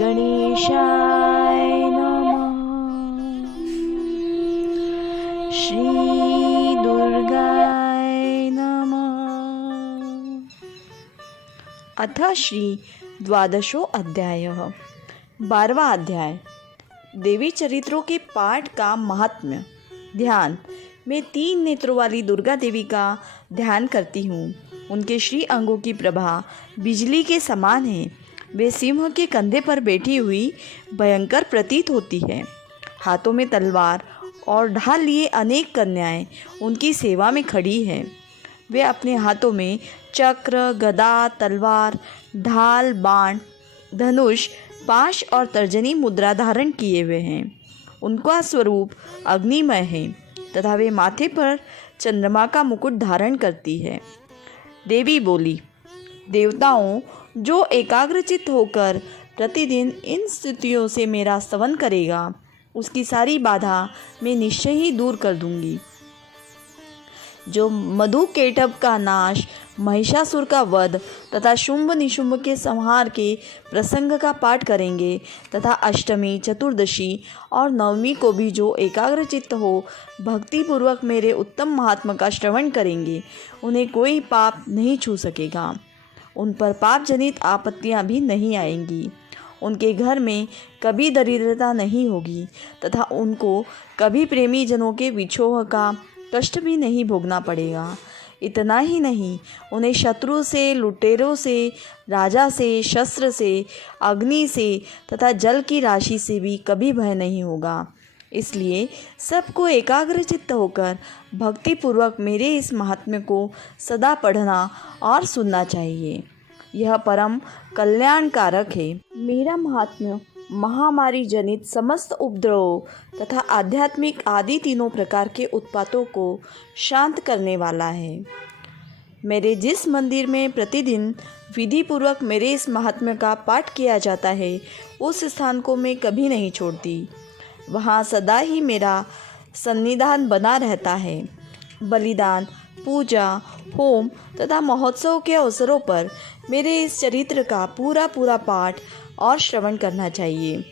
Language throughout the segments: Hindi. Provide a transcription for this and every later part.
गणेशाय नमः। श्री दुर्गाय नमः। अथ श्री द्वादशो अध्यायः। 12वां अध्याय। देवी चरित्रों के पाठ का महात्म्य। ध्यान। मैं 3 नेत्रों वाली दुर्गा देवी का ध्यान करती हूँ। उनके श्री अंगों की प्रभा बिजली के समान है। वे सिंह के कंधे पर बैठी हुई भयंकर प्रतीत होती है। हाथों में तलवार और ढाल लिए अनेक कन्याएं उनकी सेवा में खड़ी हैं। वे अपने हाथों में चक्र, गदा, तलवार, ढाल, बाण, धनुष, पाश और तर्जनी मुद्रा धारण किए हुए हैं। उनका स्वरूप अग्निमय है तथा वे माथे पर चंद्रमा का मुकुट धारण करती है। देवी बोली, देवताओं, जो एकाग्रचित्त होकर प्रतिदिन इन स्तुतियों से मेरा स्तवन करेगा, उसकी सारी बाधा मैं निश्चय ही दूर कर दूंगी। जो मधुकेटभ का नाश, महिषासुर का वध तथा शुंभ निशुंभ के संहार के प्रसंग का पाठ करेंगे तथा अष्टमी, चतुर्दशी और नवमी को भी जो एकाग्रचित्त हो भक्तिपूर्वक मेरे उत्तम महात्मा का श्रवण करेंगे, उन्हें कोई पाप नहीं छू सकेगा। उन पर पाप जनित आपत्तियां भी नहीं आएंगी। उनके घर में कभी दरिद्रता नहीं होगी तथा उनको कभी प्रेमी जनों के विछोह का कष्ट भी नहीं भोगना पड़ेगा। इतना ही नहीं, उन्हें शत्रु से, लुटेरों से, राजा से, शस्त्र से, अग्नि से तथा जल की राशि से भी कभी भय नहीं होगा। इसलिए सबको एकाग्रचित्त होकर भक्तिपूर्वक मेरे इस महात्म्य को सदा पढ़ना और सुनना चाहिए। यह परम कल्याणकारक है। मेरा महात्म्य महामारी जनित समस्त उपद्रवों तथा आध्यात्मिक आदि तीनों प्रकार के उत्पातों को शांत करने वाला है। मेरे जिस मंदिर में प्रतिदिन विधि पूर्वक मेरे इस महात्म्य का पाठ किया जाता है, उस स्थान को मैं कभी नहीं छोड़ती। वहाँ सदा ही मेरा सन्निधान बना रहता है। बलिदान, पूजा, होम तथा महोत्सव के अवसरों पर मेरे इस चरित्र का पूरा पाठ और श्रवण करना चाहिए।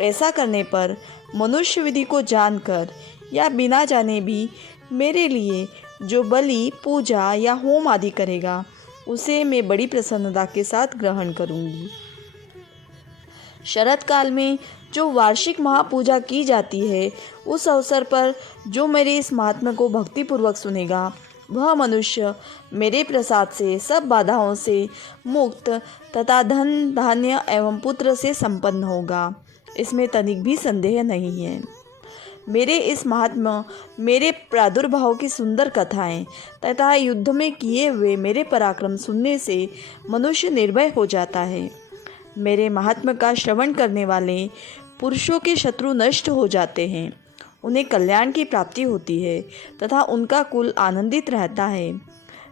ऐसा करने पर मनुष्य विधि को जानकर या बिना जाने भी मेरे लिए जो बलि, पूजा या होम आदि करेगा, उसे मैं बड़ी प्रसन्नता के साथ ग्रहण करूँगी। शरत काल में जो वार्षिक महापूजा की जाती है, उस अवसर पर जो मेरे इस महात्म्य को भक्तिपूर्वक सुनेगा, वह मनुष्य मेरे प्रसाद से सब बाधाओं से मुक्त तथा धन, धान्य एवं पुत्र से संपन्न होगा। इसमें तनिक भी संदेह नहीं है। मेरे इस महात्म्य, मेरे प्रादुर्भाव की सुंदर कथाएं तथा युद्ध में किए हुए मेरे पराक्रम सुनने से मनुष्य निर्भय हो जाता है। मेरे महात्म्य का श्रवण करने वाले पुरुषों के शत्रु नष्ट हो जाते हैं। उन्हें कल्याण की प्राप्ति होती है तथा उनका कुल आनंदित रहता है।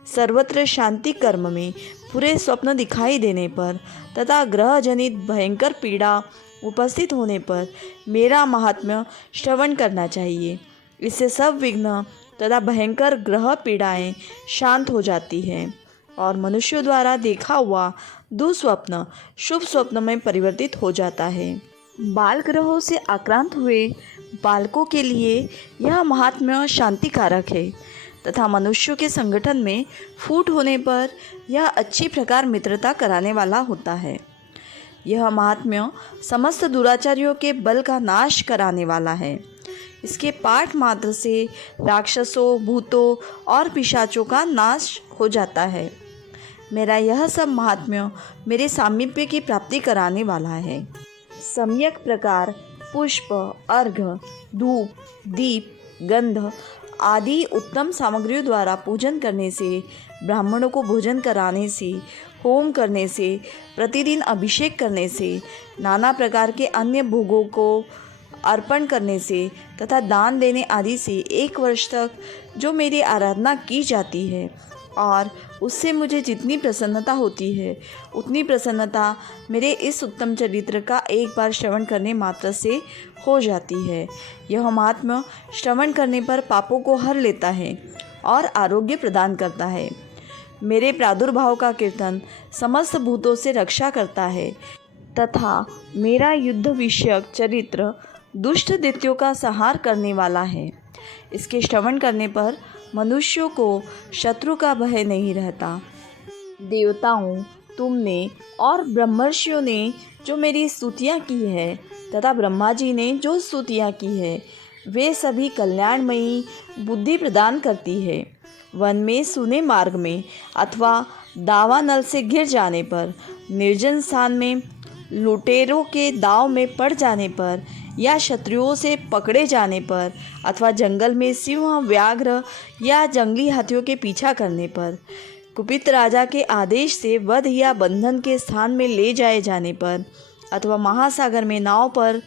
सर्वत्र शांति कर्म में पूरे स्वप्न दिखाई देने पर तथा ग्रह जनित भयंकर पीड़ा उपस्थित होने पर मेरा महात्म्य श्रवण करना चाहिए। इससे सब विघ्न तथा भयंकर ग्रह पीड़ाएं शांत हो जाती हैं और मनुष्यों द्वारा देखा हुआ दुस्वप्न शुभ स्वप्न में परिवर्तित हो जाता है। बाल ग्रहों से आक्रांत हुए बालकों के लिए यह महात्म्य शांतिकारक है तथा मनुष्यों के संगठन में फूट होने पर यह अच्छी प्रकार मित्रता कराने वाला होता है। यह महात्म्य समस्त दुराचारियों के बल का नाश कराने वाला है। इसके पाठ मात्र से राक्षसों, भूतों और पिशाचों का नाश हो जाता है। मेरा यह सब महात्म्य मेरे सामीप्य की प्राप्ति कराने वाला है। सम्यक प्रकार पुष्प, अर्घ्य, धूप, दीप, गंध आदि उत्तम सामग्रियों द्वारा पूजन करने से, ब्राह्मणों को भोजन कराने से, होम करने से, प्रतिदिन अभिषेक करने से, नाना प्रकार के अन्य भोगों को अर्पण करने से तथा दान देने आदि से 1 वर्ष तक जो मेरी आराधना की जाती है और उससे मुझे जितनी प्रसन्नता होती है, उतनी प्रसन्नता मेरे इस उत्तम चरित्र का एक बार श्रवण करने मात्र से हो जाती है। यह महात्म्य श्रवण करने पर पापों को हर लेता है और आरोग्य प्रदान करता है। मेरे प्रादुर्भाव का कीर्तन समस्त भूतों से रक्षा करता है। तथा मेरा युद्ध विषयक चरित्र दुष्ट दैत्यों का संहार करने वाला है। इसके श्रवण करने पर मनुष्यों को शत्रु का भय नहीं रहता। देवताओं, तुमने और ब्रह्मर्षियों ने जो मेरी स्तुतियाँ की है तथा ब्रह्मा जी ने जो स्तुतियाँ की है, वे सभी कल्याणमयी बुद्धि प्रदान करती है। वन में, सूने मार्ग में अथवा दावानल से गिर जाने पर, निर्जन स्थान में लुटेरों के दाव में पड़ जाने पर, या शत्रुओं से पकड़े जाने पर, अथवा जंगल में सिंह, व्याघ्र या जंगली हाथियों के पीछा करने पर, कुपित राजा के आदेश से वध या बंधन के स्थान में ले जाए जाने पर, अथवा महासागर में नाव पर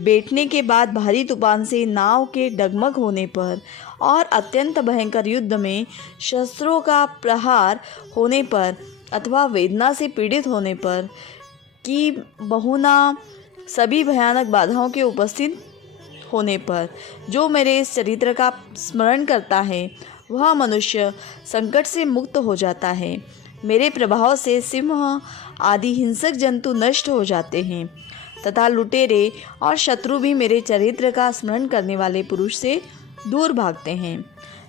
बैठने के बाद भारी तूफान से नाव के डगमग होने पर, और अत्यंत भयंकर युद्ध में शस्त्रों का प्रहार होने पर, अथवा वेदना से पीड़ित होने पर, कि बहुना सभी भयानक बाधाओं के उपस्थित होने पर, जो मेरे इस चरित्र का स्मरण करता है वह मनुष्य संकट से मुक्त हो जाता है। मेरे प्रभाव से सिंह आदि हिंसक जंतु नष्ट हो जाते हैं तथा लुटेरे और शत्रु भी मेरे चरित्र का स्मरण करने वाले पुरुष से दूर भागते हैं।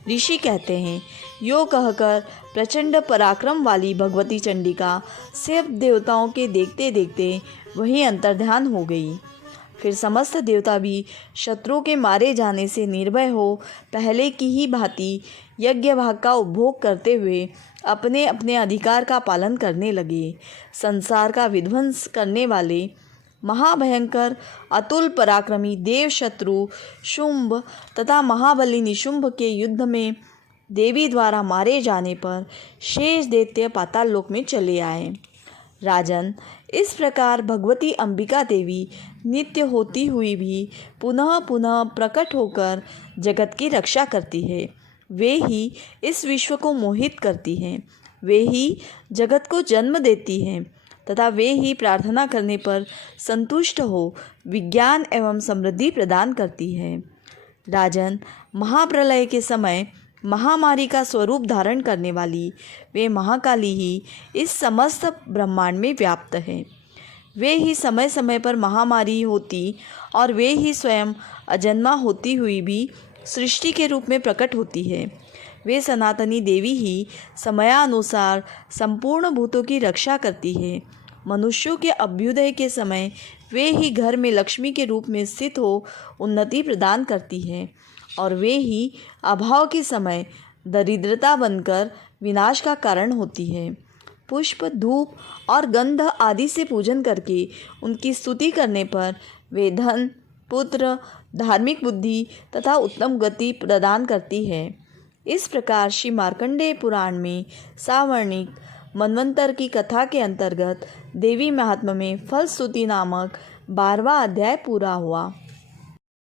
ऋषि कहते हैं, यो कहकर प्रचंड पराक्रम वाली भगवती चंडिका सब देवताओं के देखते देखते वहीं अंतर्ध्यान हो गई। फिर समस्त देवता भी शत्रुओं के मारे जाने से निर्भय हो पहले की ही भांति यज्ञ भाग का उपभोग करते हुए अपने अपने अधिकार का पालन करने लगे। संसार का विध्वंस करने वाले महाभयंकर अतुल पराक्रमी देव शत्रु शुंभ तथा महाबली निशुंभ के युद्ध में देवी द्वारा मारे जाने पर शेष दैत्य पाताल लोक में चले आए। राजन, इस प्रकार भगवती अंबिका देवी नित्य होती हुई भी पुनः पुनः प्रकट होकर जगत की रक्षा करती है। वे ही इस विश्व को मोहित करती हैं, वे ही जगत को जन्म देती हैं तथा वे ही प्रार्थना करने पर संतुष्ट हो विज्ञान एवं समृद्धि प्रदान करती है। राजन, महाप्रलय के समय महामारी का स्वरूप धारण करने वाली वे महाकाली ही इस समस्त ब्रह्मांड में व्याप्त है। वे ही समय समय पर महामारी होती और वे ही स्वयं अजन्मा होती हुई भी सृष्टि के रूप में प्रकट होती है। वे सनातनी देवी ही समयानुसार संपूर्ण भूतों की रक्षा करती है। मनुष्यों के अभ्युदय के समय वे ही घर में लक्ष्मी के रूप में स्थित हो उन्नति प्रदान करती है, और वे ही अभाव के समय दरिद्रता बनकर विनाश का कारण होती है। पुष्प, धूप और गंध आदि से पूजन करके उनकी स्तुति करने पर वे धन, पुत्र, धार्मिक बुद्धि तथा उत्तम गति प्रदान करती है। इस प्रकार श्री मार्कंडेय पुराण में सावर्णिक मनवंतर की कथा के अंतर्गत देवी महात्म्य में फलस्तुति नामक 12वां अध्याय पूरा हुआ।